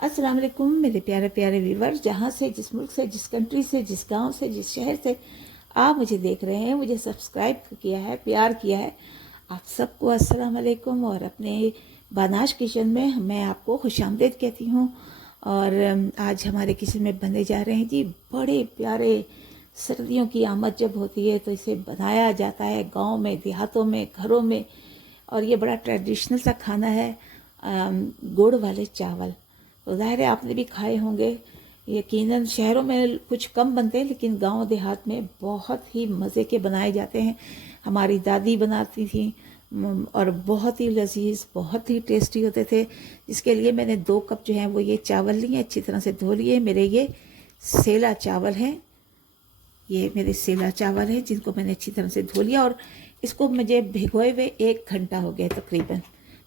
अस्सलाम वालेकुम मेरे प्यारे प्यारे व्यूवर्स, जहाँ से, जिस मुल्क से, जिस कंट्री से, जिस गांव से, जिस शहर से आप मुझे देख रहे हैं, मुझे सब्सक्राइब किया है, प्यार किया है, आप सबको अस्सलाम वालेकुम। और अपने बानाश किचन में मैं आपको खुशामदीद कहती हूँ। और आज हमारे किचन में बने जा रहे हैं जी बड़े प्यारे, सर्दियों की आमद जब होती है तो इसे बनाया जाता है गाँव में, देहातों में, घरों में। और ये बड़ा ट्रेडिशनल सा खाना है, गुड़ वाले चावल। तो ज़ाहिर है आपने भी खाए होंगे। यकीनन शहरों में कुछ कम बनते हैं, लेकिन गांव देहात में बहुत ही मज़े के बनाए जाते हैं। हमारी दादी बनाती थी और बहुत ही लजीज, बहुत ही टेस्टी होते थे। जिसके लिए मैंने 2 कप जो हैं वो ये चावल लिए, अच्छी तरह से धो लिए। मेरे ये सेला चावल हैं, ये मेरे सेला चावल हैं जिनको मैंने अच्छी तरह से धो लिया। और इसको मुझे भिगोए हुए 1 घंटा हो गया तकरीबन।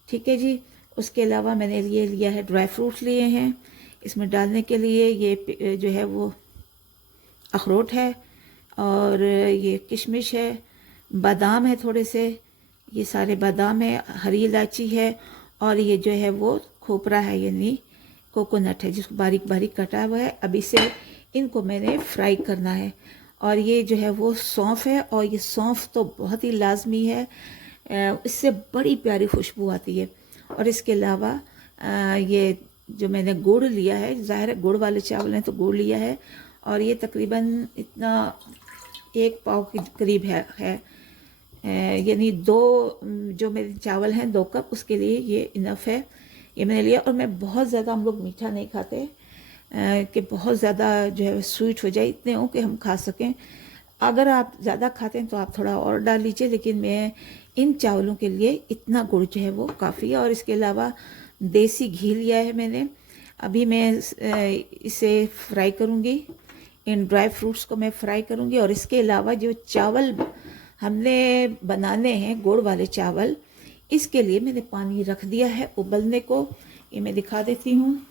ठीक है जी। उसके अलावा मैंने ये लिया है, ड्राई फ्रूट्स लिए हैं इसमें डालने के लिए। ये जो है वो अखरोट है, और ये किशमिश है, बादाम है थोड़े से, ये सारे बादाम है, हरी इलायची है, और ये जो है वो खोपरा है यानी कोकोनट है जिसको बारीक बारीक कटा हुआ है। अब इसे इनको मैंने फ्राई करना है। और ये जो है वो सौंफ है, और ये सौंफ तो बहुत ही लाजमी है, इससे बड़ी प्यारी खुशबू आती है। और इसके अलावा ये जो मैंने गुड़ लिया है, ज़ाहिर है गुड़ वाले चावल हैं तो गुड़ लिया है, और ये तकरीबन इतना 1 पाव के करीब है, यानी 2 जो मेरे चावल हैं 2 कप, उसके लिए ये इनफ है, ये मैंने लिया। और मैं बहुत ज़्यादा, हम लोग मीठा नहीं खाते कि बहुत ज़्यादा जो है स्वीट हो जाए, इतने हो कि हम खा सकें। अगर आप ज़्यादा खाते हैं तो आप थोड़ा और डाल लीजिए, लेकिन मैं इन चावलों के लिए इतना गुड़ जो है वो काफ़ी है। और इसके अलावा देसी घी लिया है मैंने। अभी मैं इसे फ्राई करूँगी, इन ड्राई फ्रूट्स को मैं फ्राई करूँगी। और इसके अलावा जो चावल हमने बनाने हैं, गुड़ वाले चावल, इसके लिए मैंने पानी रख दिया है उबलने को। ये मैं दिखा देती हूँ।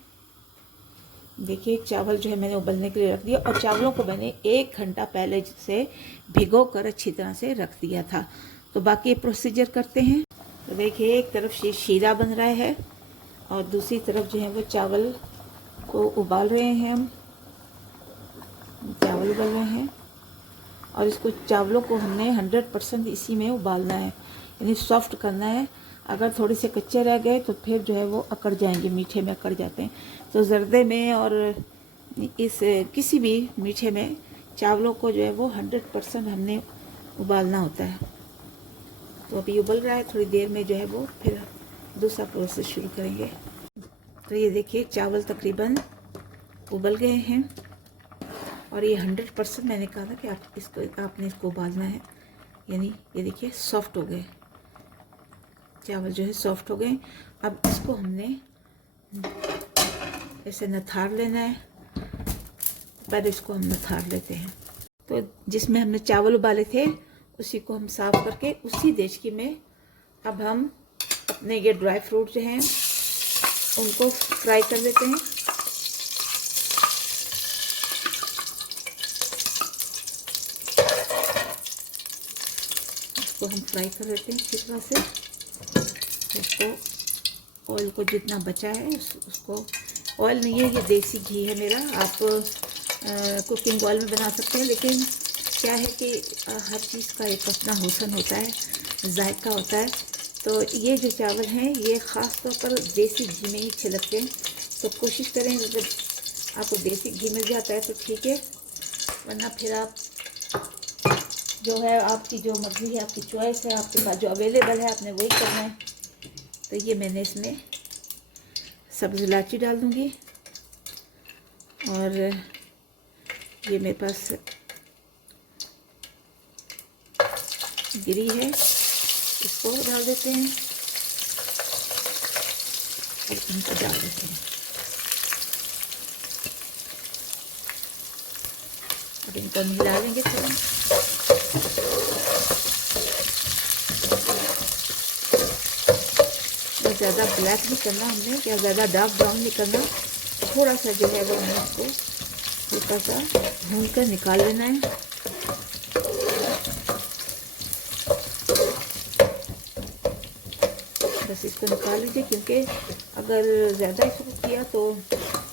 देखिए चावल जो है मैंने उबलने के लिए रख दिया, और चावलों को मैंने 1 घंटा पहले से भिगो कर अच्छी तरह से रख दिया था। तो बाकी प्रोसीजर करते हैं। तो देखिए एक तरफ शीरा बन रहा है, और दूसरी तरफ जो है वो चावल को उबाल रहे हैं हम। चावल उबल रहे हैं, और इसको चावलों को हमने 100% इसी में उबालना है, यानी सॉफ्ट करना है। अगर थोड़े से कच्चे रह गए तो फिर जो है वो अकड़ जाएंगे, मीठे में अकड़ जाते हैं। तो जर्दे में और इस किसी भी मीठे में चावलों को जो है वो 100% हमने उबालना होता है। तो अभी उबल रहा है, थोड़ी देर में जो है वो फिर दूसरा प्रोसेस शुरू करेंगे। तो ये देखिए चावल तकरीबन उबल गए हैं, और ये 100% मैंने कहा था कि आपने इसको उबालना है, यानी ये देखिए सॉफ्ट हो गए चावल, जो है सॉफ्ट हो गए। अब इसको हमने ऐसे नथार लेना है, पर इसको हम नथार लेते हैं। तो जिसमें हमने चावल उबाले थे उसी को हम साफ करके उसी देचकी में अब हम अपने ये ड्राई फ्रूट जो हैं उनको फ्राई कर देते हैं। इसको हम फ्राई कर देते हैं अच्छी तरह से। इसको ऑयल को जितना बचा है उसको, ऑयल नहीं है ये देसी घी है मेरा, आप कुकिंग ऑयल में बना सकते हैं, लेकिन क्या है कि हर चीज़ का एक अपना हुस्न होता है, जायका होता है। तो ये जो चावल हैं ये ख़ास तौर पर देसी घी में ही अच्छे लगते हैं। तो कोशिश करें अगर आपको देसी घी मिल जाता है तो ठीक है, वरना फिर आप जो है आपकी जो मर्ज़ी है, आपकी चॉइस है, आपके पास जो अवेलेबल है आपने वही करना है। तो ये मैंने इसमें सब्ज़ इलायची डाल दूँगी, और ये मेरे पास गिरी है, इसको डाल देते हैं और इनको डाल देते हैं। अब इनको मिला लेंगे थोड़ा। बहुत ज़्यादा ब्लैक नहीं करना हमने, या ज़्यादा डार्क ब्राउन नहीं करना, थोड़ा सा जो है वो हमें इसको हल्का सा भून कर निकाल लेना है। बस इसको निकाल लीजिए, क्योंकि अगर ज़्यादा इसको किया तो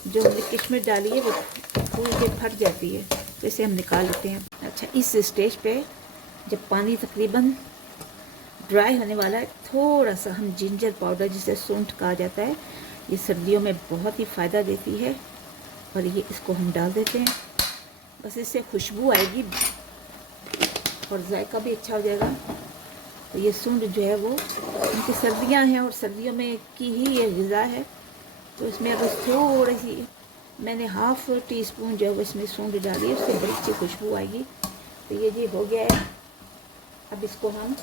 जो हमने किशमिश डाली है वो फूल के फट जाती है, तो इसे हम निकाल लेते हैं। अच्छा, इस स्टेज पे जब पानी तकरीबन ड्राई होने वाला है, थोड़ा सा हम जिंजर पाउडर, जिसे सूंठ कहा जाता है, ये सर्दियों में बहुत ही फ़ायदा देती है, और ये इसको हम डाल देते हैं। बस इससे खुशबू आएगी और जायका भी अच्छा हो जाएगा। तो ये सूंठ जो है वो, उनकी सर्दियां हैं और सर्दियों में की ही ये ग़िज़ा है, तो इसमें बस थोड़ी सी, मैंने हाफ़ टी स्पून जो है वो इसमें सूंठ डाली है, उससे बड़ी अच्छी खुशबू आएगी। तो ये जी हो गया है। अब इसको हम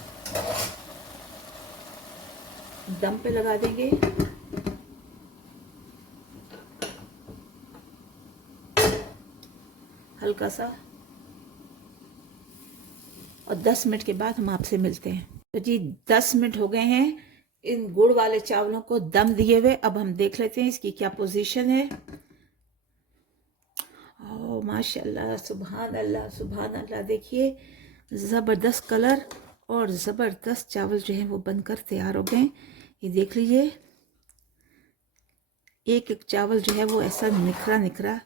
दम पे लगा देंगे। हल्का सा, और 10 मिनट के बाद हम आपसे मिलते हैं। तो जी 10 मिनट हो गए हैं इन गुड़ वाले चावलों को दम दिए हुए। अब हम देख लेते हैं इसकी क्या पोजीशन है। ओह माशाल्लाह, सुभान अल्लाह, सुभान अल्लाह। देखिए ज़बरदस्त कलर और ज़बरदस्त चावल जो है वो बनकर तैयार हो गए। ये देख लीजिए, एक एक चावल जो है वो ऐसा निखरा निखरा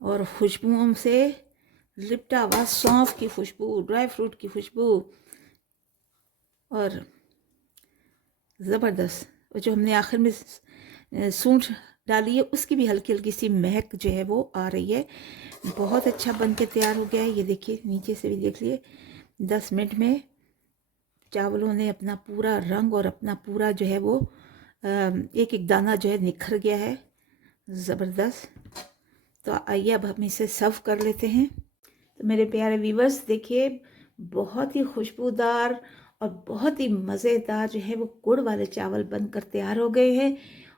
और खुशबुओं से लिपटा हुआ, सौंफ की खुशबू, ड्राई फ्रूट की खुशबू, और ज़बरदस्त। और जो हमने आखिर में सूंठ डाली है उसकी भी हल्की हल्की सी महक जो है वो आ रही है। बहुत अच्छा बन के तैयार हो गया है। ये देखिए, नीचे से भी देख लिए, 10 मिनट में चावलों ने अपना पूरा रंग और अपना पूरा जो है वो एक एक दाना जो है निखर गया है, ज़बरदस्त। तो आइए अब हम इसे सर्व कर लेते हैं। तो मेरे प्यारे व्यूवर्स, देखिए बहुत ही खुशबूदार और बहुत ही मज़ेदार जो है वो गुड़ वाले चावल बनकर तैयार हो गए हैं।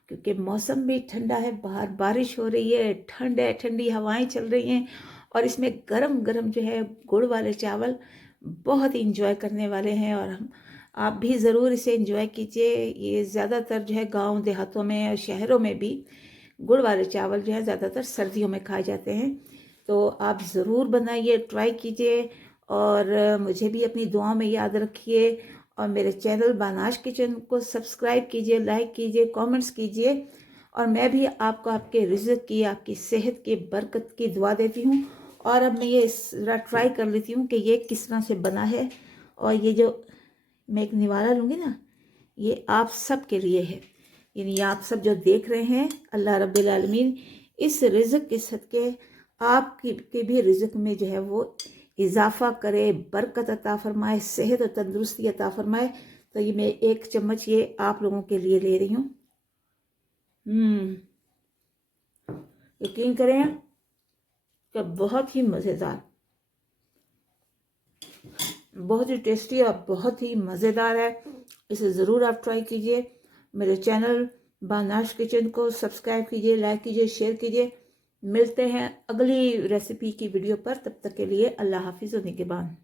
क्योंकि मौसम भी ठंडा है, बाहर बारिश हो रही है, ठंड है, ठंडी हवाएं चल रही हैं, और इसमें गरम गरम जो है गुड़ वाले चावल बहुत ही इंजॉय करने वाले हैं। और आप भी ज़रूर इसे इंजॉय कीजिए। ये ज़्यादातर जो है गांव देहातों में और शहरों में भी गुड़ वाले चावल जो है ज़्यादातर सर्दियों में खाए जाते हैं। तो आप ज़रूर बनाइए, ट्राई कीजिए, और मुझे भी अपनी दुआओं में याद रखिए। और मेरे चैनल बानाश किचन को सब्सक्राइब कीजिए, लाइक कीजिए, कमेंट्स कीजिए। और मैं भी आपको आपके रिज़्क की, आपकी सेहत की बरकत की दुआ देती हूँ। और अब मैं ये ज़रा ट्राई कर लेती हूँ कि ये किस तरह से बना है। और ये जो मैं एक निवाला लूँगी ना, ये आप सब के लिए है। यानी आप सब जो देख रहे हैं, अल्लाह रब्बिल आलमीन इस रिज़्क के सदके आपकी के भी रिज़्क में जो है वो इजाफ़ा करे, बरकत अता फरमाए, सेहत और तंदुरुस्ती अता फरमाए। तो ये मैं 1 चम्मच ये आप लोगों के लिए ले रही हूँ। यकीन करें कि बहुत ही मज़ेदार, बहुत ही टेस्टी और बहुत ही मज़ेदार है। इसे ज़रूर आप ट्राई कीजिए। मेरे चैनल बानाश किचन को सब्सक्राइब कीजिए, लाइक कीजिए, शेयर कीजिए। मिलते हैं अगली रेसिपी की वीडियो पर। तब तक के लिए अल्लाह हाफिज़ और निगहबान।